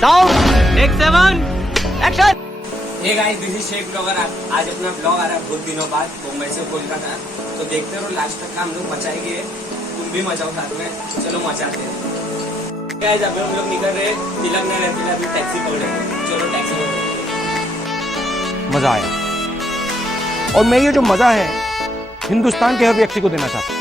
Sound take 7 एक्शन। Hey guys, this is Sheikh blogger. आज अपना ब्लॉग आ रहा है बहुत दिनों बाद मुंबई से कोलकाता। तो देखते रहो लास्ट तक का, हम लोग मचाएंगे, तुम भी मचाओ साथ में। चलो मचाते हैं गाइस। अभी हम लोग निकल रहे तिलक नगर के लिए, अभी टैक्सी पकड़ेंगे। चलो टैक्सी पकड़ेंगे। मजा आया और मैं ये जो मजा है हिंदुस्तान के हर व्यक्ति को देना चाहता हूँ।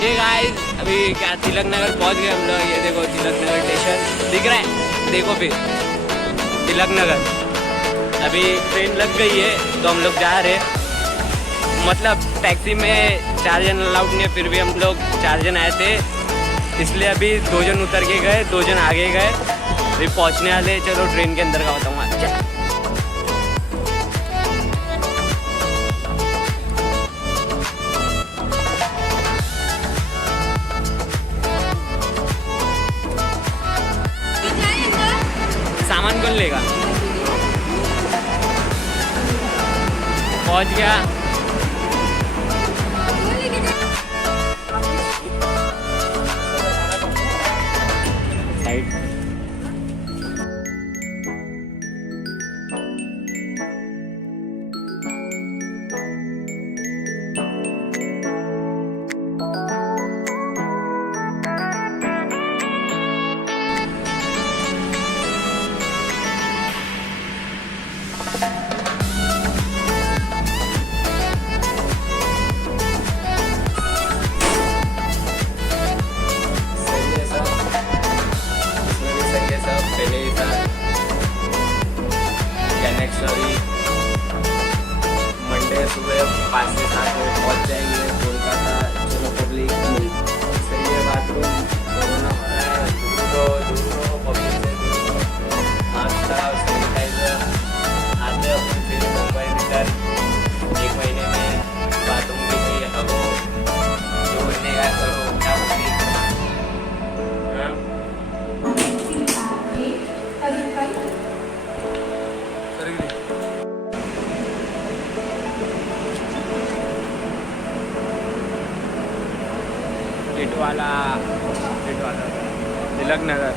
ये गाइस, अभी क्या तिलक नगर पहुंच गए हम लोग। ये देखो तिलक नगर स्टेशन दिख रहा है, देखो फिर तिलक नगर। अभी ट्रेन लग गई है तो हम लोग जा रहे हैं। मतलब टैक्सी में 4 जन अलाउड नहीं है, फिर भी हम लोग 4 जन आए थे, इसलिए अभी 2 जन उतर के गए, 2 जन आगे गए। अभी पहुंचने वाले। चलो ट्रेन के अंदर का बताऊँ। अच्छा सामान कौन लेगा? पहुंच गया। साइड पहले ही था Jnaneswari। मंडे सुबह 5 से 7 बजे पहुँच जाएंगे कोलकाता। चलो पब्लिक सही है, बाथरूम कोरोना हो रहा है, दूर रहो पब्लिक से, दूर रहो, मास्क लगाओ, सैनिटाइजर। आते अपन फिर मुंबई रिटर्न 1 महीने में। बाथरूम भी सही है, हगो जो महीने का करो, क्या बोलिए। टिटवाला तिलक नगर।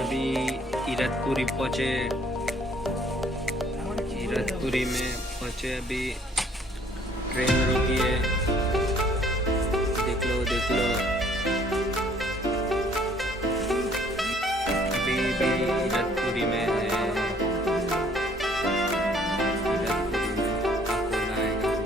अभी इरतपुरी पहुँचे, इरतपुरी में पहुँचे, अभी ट्रेन रुकी है, देख लो अभी भी इरतपुरी में है, इरतपुरी में अकोला आएगा।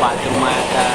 बाथरूम आया था।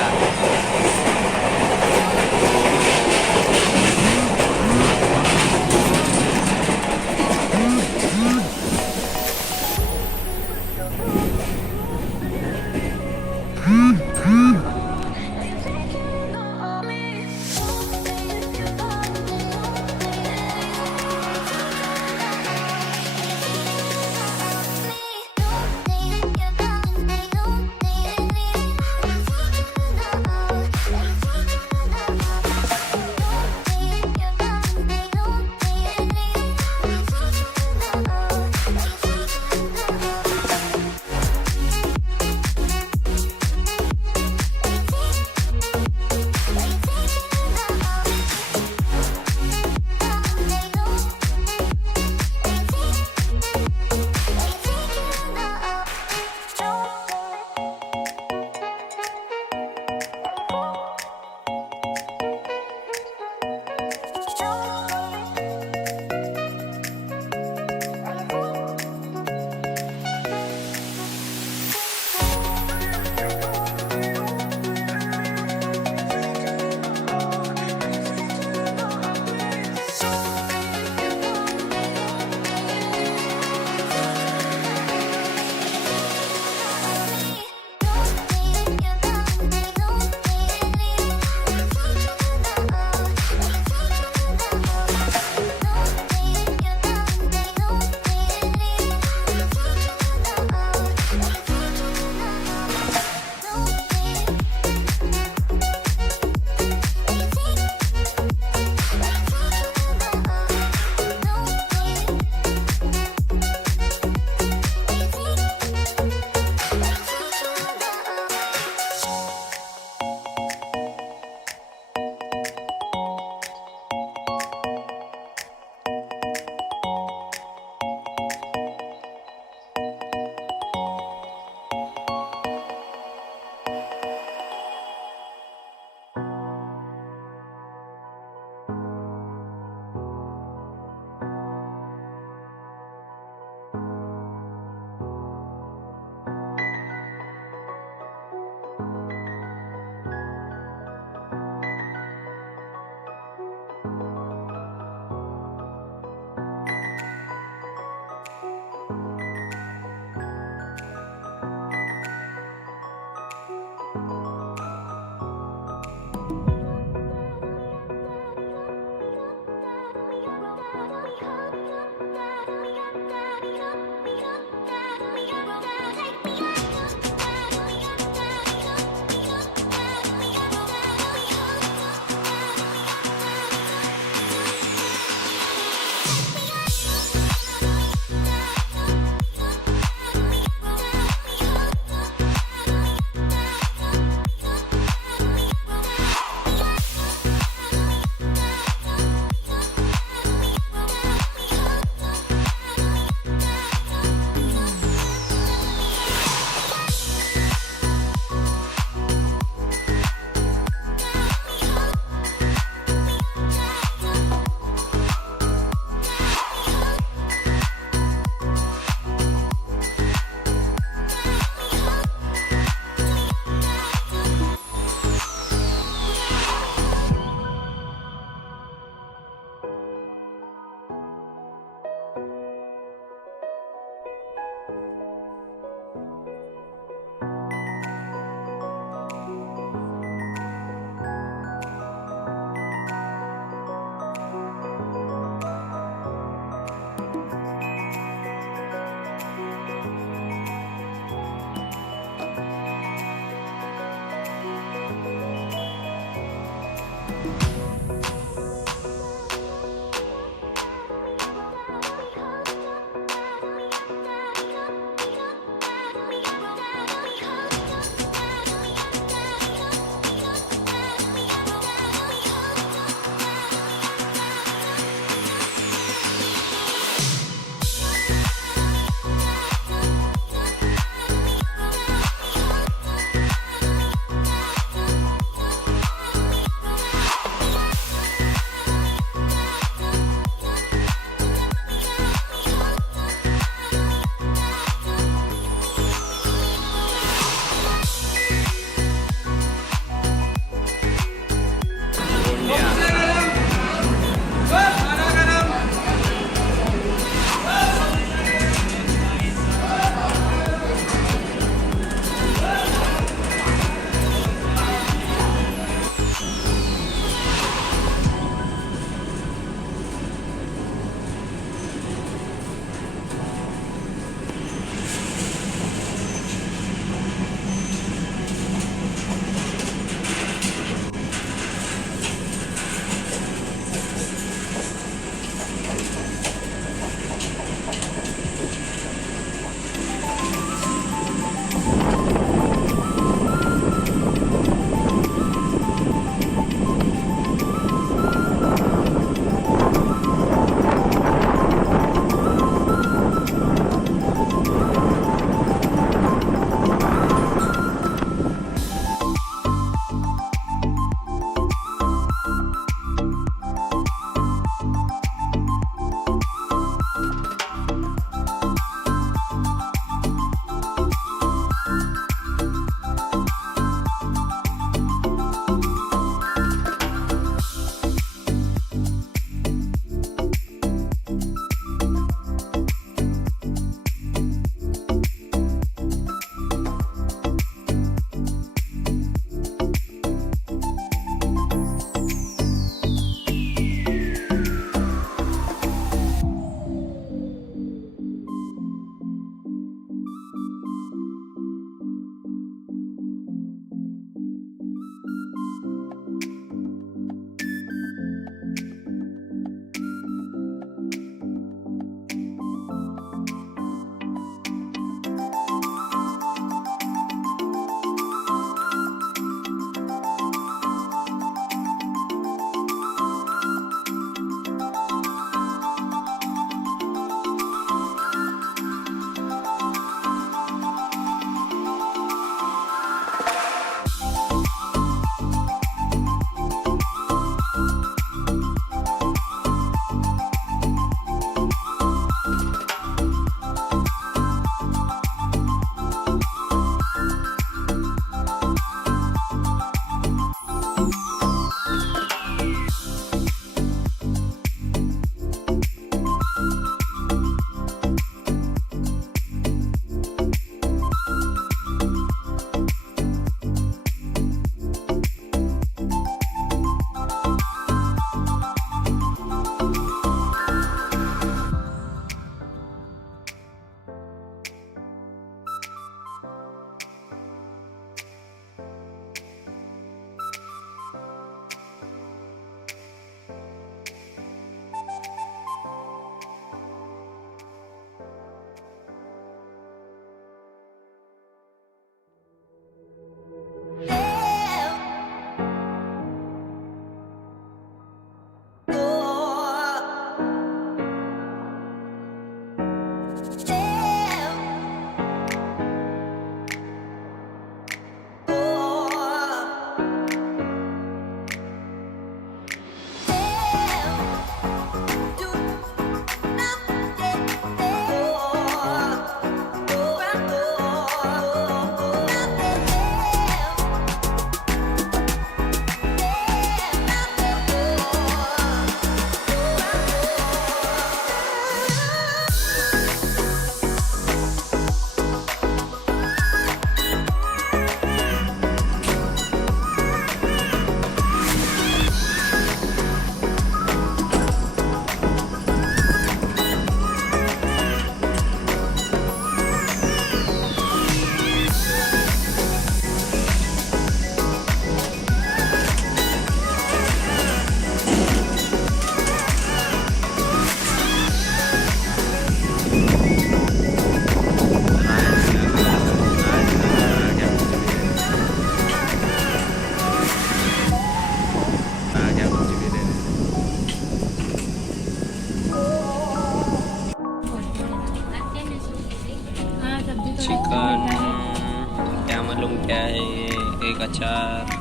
एक अचार,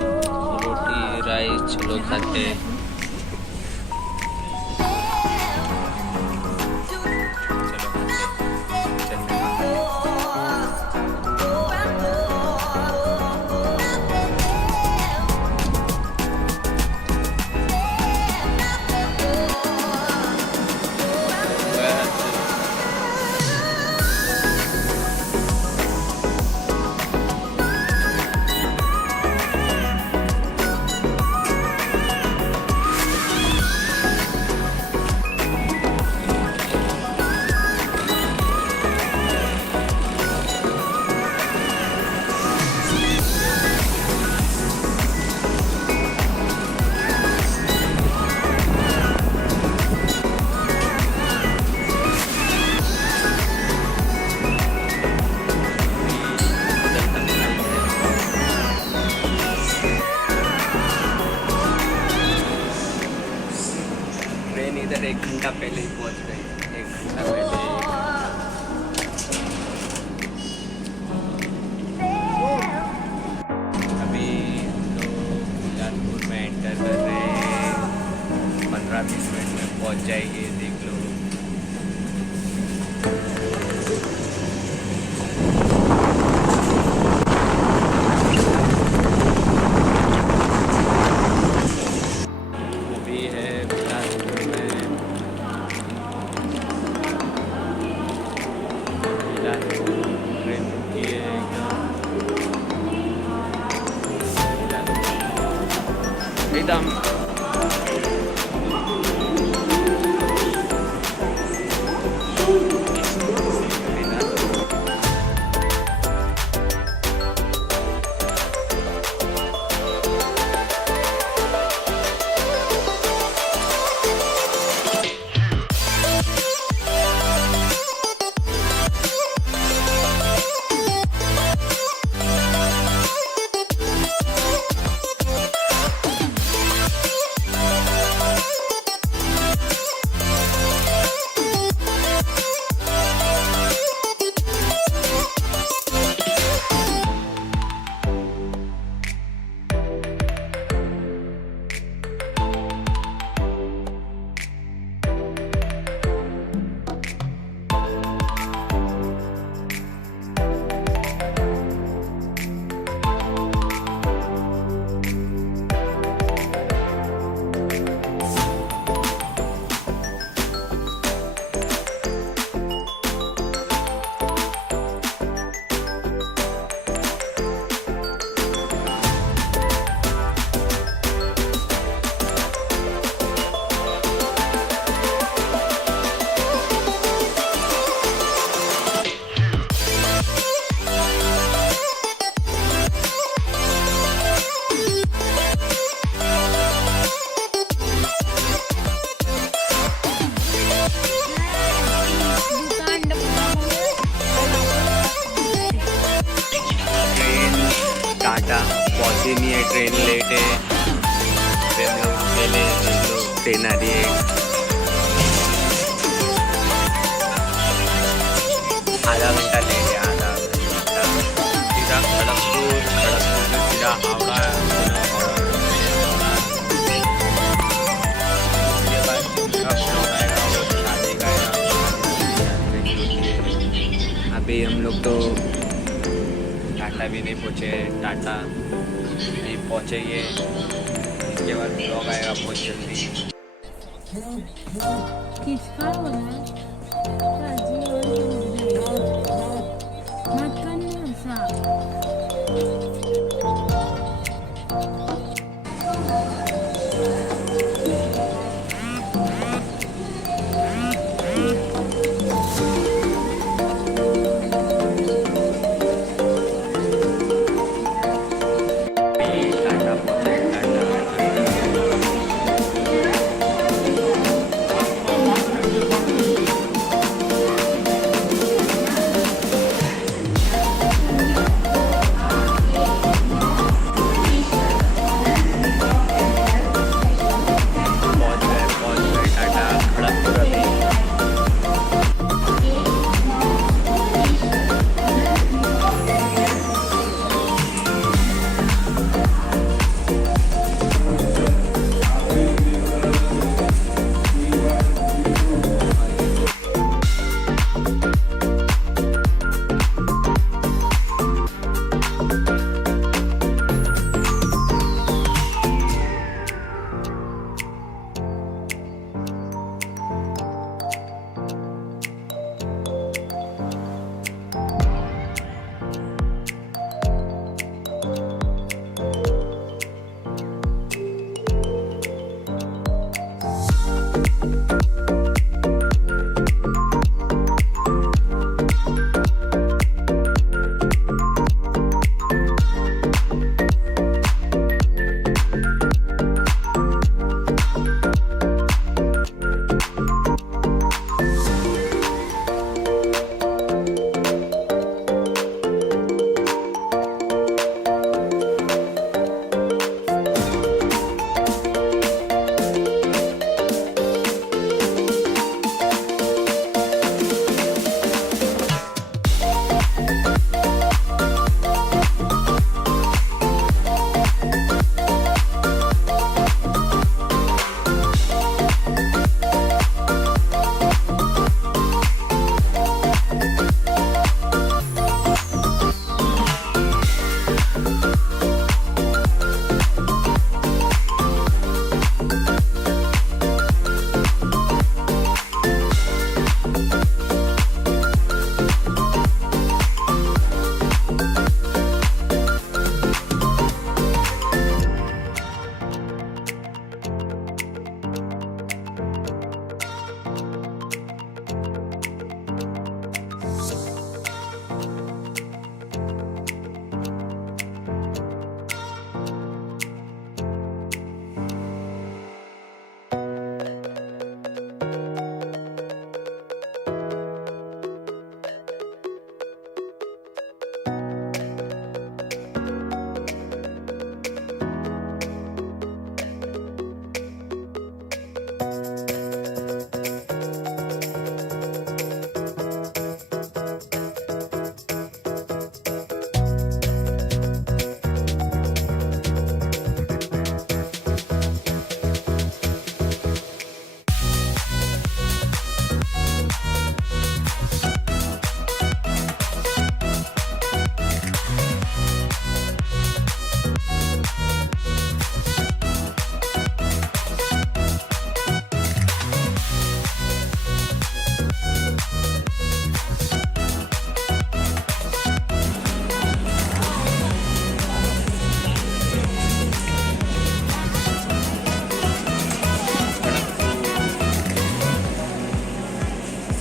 रोटी, राइस। चलो खाते हैं। चलो खाते हैं। ट्रेन इधर 1 घंटा पहले ही पहुंच गई। 1 घंटा पहले। अभी तो कानपुर में एंटर कर रहे हैं। 15-20 मिनट में पहुंच जाएंगे। देख लो। एकदम पहुंची नहीं है। ट्रेन लेट है। फिर हम लोग पहले ट्रेन आ रही है। आधा घंटा लेट है। आधा घंटा सीधा खड़गपुर से सीधा हावड़ा। उसके बाद शादी का अभी हम लोग तो टाटा भी नहीं पहुँचे। टाटा भी पहुँचेंगे। इसके बाद ब्लॉग आएगा बहुत जल्दी। किसका हो रहा है? मत करना ऐसा।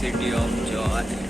City of Joy.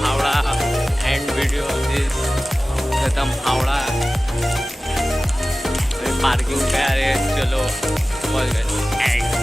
Howrah and video is खत्म। हावड़ा पार्किंग पे आ रहे, चलो पहुंच गए।